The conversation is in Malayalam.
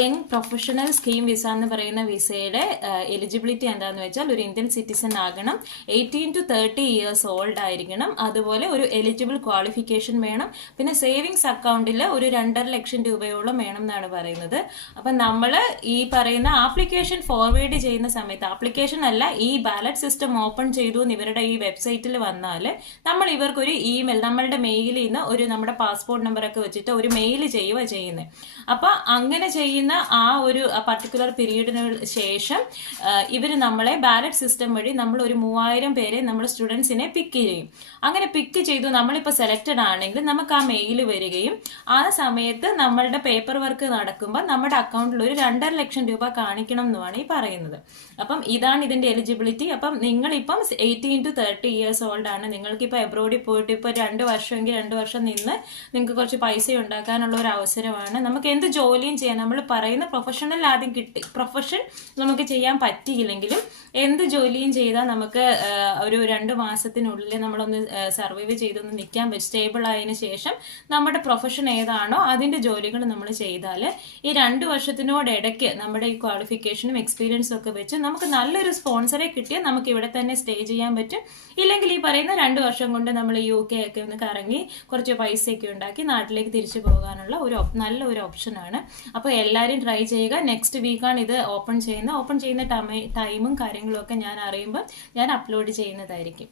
യങ് പ്രൊഫഷണൽ സ്കീം വിസ എന്ന് പറയുന്ന വിസയുടെ എലിജിബിലിറ്റി എന്താണെന്ന് വെച്ചാൽ ഒരു ഇന്ത്യൻ സിറ്റിസൺ ആകണം, 18 to 30 years ഓൾഡ് ആയിരിക്കണം, അതുപോലെ ഒരു എലിജിബിൾ ക്വാളിഫിക്കേഷൻ വേണം, പിന്നെ സേവിങ്സ് അക്കൗണ്ടിൽ ഒരു 2.5 ലക്ഷം രൂപയോളം വേണം എന്നാണ് പറയുന്നത്. അപ്പം നമ്മൾ ഈ പറയുന്ന ആപ്ലിക്കേഷൻ ഫോർവേഡ് ചെയ്യുന്ന സമയത്ത്, ആപ്ലിക്കേഷൻ അല്ല, ഈ ബാലറ്റ് സിസ്റ്റം ഓപ്പൺ ചെയ്തു എന്ന് ഇവരുടെ ഈ വെബ്സൈറ്റിൽ വന്നാൽ നമ്മൾ ഇവർക്കൊരു ഇമെയിൽ, നമ്മളുടെ മെയിലിൽ നിന്ന് ഒരു നമ്മുടെ പാസ്പോർട്ട് നമ്പറൊക്കെ വെച്ചിട്ട് ഒരു മെയിൽ ചെയ്യുക ചെയ്യുന്നത്. അപ്പൊ അങ്ങനെ ചെയ്യുന്ന ആ ഒരു പർട്ടിക്കുലർ പീരീഡിന് ശേഷം ഇവർ നമ്മളെ ബാലറ്റ് സിസ്റ്റം വഴി നമ്മൾ ഒരു 3000 പേരെ നമ്മൾ സ്റ്റുഡൻസിനെ പിക്ക് ചെയ്യും. അങ്ങനെ പിക്ക് ചെയ്തു നമ്മളിപ്പോൾ സെലക്റ്റഡ് ആണെങ്കിൽ നമുക്ക് ആ മെയിൽ വരികയും ആ സമയത്ത് നമ്മളുടെ പേപ്പർ വർക്ക് നടക്കുമ്പോൾ നമ്മുടെ അക്കൗണ്ടിൽ ഒരു 2.5 ലക്ഷം രൂപ കാണിക്കണം എന്നുമാണ് ഈ പറയുന്നത്. അപ്പം ഇതാണ് ഇതിന്റെ എലിജിബിലിറ്റി. അപ്പം നിങ്ങളിപ്പം 18 to 30 years ഓൾഡ് ആണ്, നിങ്ങൾക്കിപ്പോൾ എബ്രോഡിൽ പോയിട്ട് ഇപ്പോൾ 2 വർഷമെങ്കിൽ 2 വർഷം നിന്ന് നിങ്ങൾക്ക് കുറച്ച് പൈസ ഉണ്ടാക്കാനുള്ള ഒരു അവസരമാണ്. നമുക്ക് എന്ത് ജോലിയും ചെയ്യാം. നമ്മൾ പറയുന്ന പ്രൊഫഷണൽ ആദ്യം കിട്ടി, പ്രൊഫഷൻ നമുക്ക് ചെയ്യാൻ പറ്റിയില്ലെങ്കിലും എന്ത് ജോലിയും ചെയ്താൽ നമുക്ക് ഒരു 2 മാസത്തിനുള്ളിൽ നമ്മളൊന്ന് സർവൈവ് ചെയ്തൊന്ന് നിൽക്കാൻ പറ്റും. സ്റ്റേബിൾ ആയതിനു ശേഷം നമ്മുടെ പ്രൊഫഷൻ ഏതാണോ അതിന്റെ ജോലികൾ നമ്മൾ ചെയ്താൽ ഈ 2 വർഷത്തിനോടിടയ്ക്ക് നമ്മുടെ ഈ ക്വാളിഫിക്കേഷനും എക്സ്പീരിയൻസും ഒക്കെ വെച്ച് നമുക്ക് നല്ലൊരു സ്പോൺസറെ കിട്ടിയാൽ നമുക്ക് ഇവിടെ തന്നെ സ്റ്റേ ചെയ്യാൻ പറ്റും. ഇല്ലെങ്കിൽ ഈ പറയുന്ന 2 വർഷം കൊണ്ട് നമ്മൾ UK ഒക്കെ ഒന്ന് കറങ്ങി കുറച്ച് പൈസയൊക്കെ ഉണ്ടാക്കി നാട്ടിലേക്ക് തിരിച്ചു പോകാനുള്ള ഒരു നല്ലൊരു ഓപ്ഷനാണ്. അപ്പോൾ എല്ലാവരും ട്രൈ ചെയ്യുക. നെക്സ്റ്റ് വീക്കാണ് ഇത് ഓപ്പൺ ചെയ്യുന്ന ടൈമും കാര്യങ്ങളും ഒക്കെ ഞാൻ അറിയുമ്പോൾ ഞാൻ അപ്ലോഡ് ചെയ്യുന്നതായിരിക്കും.